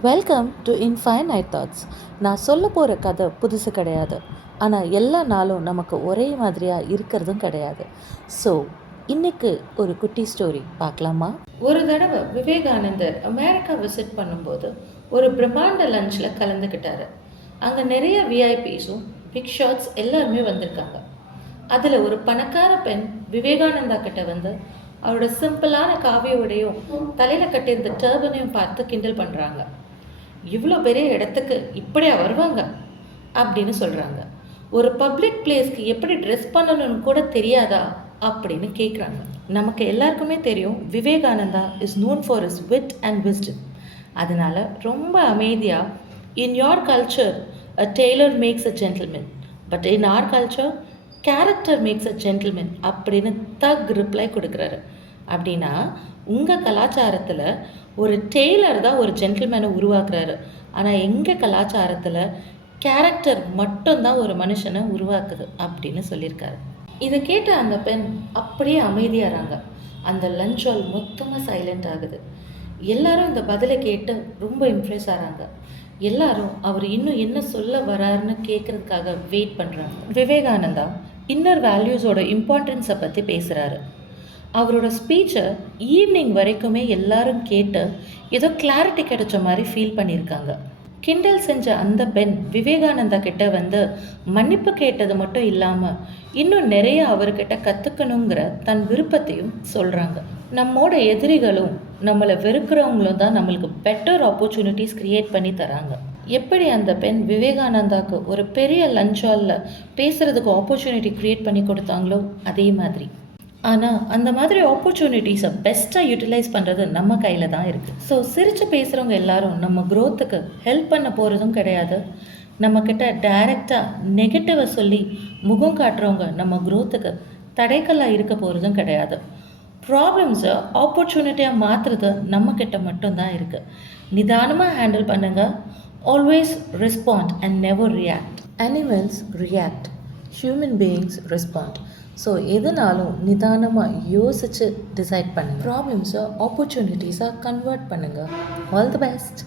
Welcome to infinite thoughts நான் சொல்ல போகிற கதை புதுசு கிடையாது. ஆனால் எல்லா நாளும் நமக்கு ஒரே மாதிரியாக இருக்கிறதும் கிடையாது. ஸோ இன்னைக்கு ஒரு குட்டி ஸ்டோரி பார்க்கலாமா? ஒரு தடவை விவேகானந்தர் அமெரிக்கா விசிட் பண்ணும்போது ஒரு பிரம்மாண்ட லஞ்சில் கலந்துக்கிட்டாரு. அங்கே நிறைய விஐபிஸும் பிக் ஷாட்ஸ் எல்லாருமே வந்திருக்காங்க. அதில் ஒரு பணக்கார பெண் விவேகானந்தா கிட்ட வந்து அவரோட சிம்பிளான காவியோடையும் தலையில் கட்டியிருந்த டர்பனையும் பார்த்து கிண்டல் பண்ணுறாங்க இவ்வளோ பெரிய இடத்துக்கு இப்படியா வருவாங்க? அப்படின்னு சொல்கிறாங்க ஒரு பப்ளிக் பிளேஸ்க்கு எப்படி ட்ரெஸ் பண்ணணும்னு கூட தெரியாதா? அப்படின்னு கேட்குறாங்க நமக்கு எல்லாருக்குமே தெரியும் Vivekananda is known for his wit and wisdom அதனால ரொம்ப அமைதியாக in your culture a tailor makes a gentleman but in our culture character makes a gentleman அப்படின்னு தக் ரிப்ளை கொடுக்குறாரு. அப்படின்னா உங்கள் கலாச்சாரத்தில் ஒரு டெய்லர் தான் ஒரு ஜென்டில்மேனை உருவாக்குறாரு. ஆனால் எங்கள் கலாச்சாரத்தில் கேரக்டர் மட்டும்தான் ஒரு மனுஷனை உருவாக்குது அப்படின்னு சொல்லியிருக்காரு. இதை கேட்ட அந்த பெண் அப்படியே அமைதியாகிறாங்க அந்த லஞ்ச் ஹால் மொத்தமாக சைலண்ட் ஆகுது. எல்லாரும் இந்த பதிலை கேட்டு ரொம்ப இம்ப்ரெஸ் ஆகிறாங்க எல்லாரும் அவர் இன்னும் என்ன சொல்ல வராருன்னு கேட்குறதுக்காக வெயிட் பண்ணுறாங்க விவேகானந்தா இன்னர் வேல்யூஸோட இம்பார்ட்டன்ஸை பற்றி பேசுகிறாரு அவரோட ஸ்பீச்சை ஈவினிங் வரைக்குமே எல்லாரும் கேட்டு ஏதோ கிளாரிட்டி கிடைச்ச மாதிரி ஃபீல் பண்ணியிருக்காங்க. கிண்டல் செஞ்ச அந்த பெண் விவேகானந்தா கிட்ட வந்து மன்னிப்பு கேட்டது மட்டும் இல்லாமல் இன்னும் நிறைய அவர்கிட்ட கற்றுக்கணுங்கிற தன் விருப்பத்தையும் சொல்கிறாங்க நம்மோட எதிரிகளும் நம்மளை வெறுக்கிறவங்களும் தான் நம்மளுக்கு பெட்டர் ஆப்பர்ச்சுனிட்டிஸ் க்ரியேட் பண்ணி தராங்க. எப்படி அந்த பெண் விவேகானந்தாவுக்கு ஒரு பெரிய லஞ்ச் ஹாலில் பேசுகிறதுக்கு ஆப்பர்ச்சுனிட்டி க்ரியேட் பண்ணி கொடுத்தாங்களோ அதே மாதிரி. ஆனால் அந்த மாதிரி ஆப்பர்ச்சுனிட்டிஸை பெஸ்ட்டாக யூட்டிலைஸ் பண்ணுறது நம்ம கையில் தான் இருக்குது ஸோ சிரித்து பேசுகிறவங்க எல்லாரும் நம்ம க்ரோத்துக்கு ஹெல்ப் பண்ண போகிறதும் கிடையாது. நம்மக்கிட்ட டைரெக்டாக நெகட்டிவை சொல்லி முகம் காட்டுறவங்க நம்ம க்ரோத்துக்கு தடைக்கல்லாக இருக்க போகிறதும் கிடையாது. ப்ராப்ளம்ஸை ஆப்பர்ச்சுனிட்டியாக மாற்றுறது நம்மக்கிட்ட மட்டும்தான் இருக்குது நிதானமாக ஹேண்டில் பண்ணுங்கள் always respond and never react animals react human beings respond so எதுனாலும் நிதானமாக யோசித்து டிசைட் பண்ணுங்கள் ப்ராப்ளம்ஸை ஆப்பர்ச்சுனிட்டிஸாக கன்வெர்ட் பண்ணுங்கள் ஆல் தி பெஸ்ட்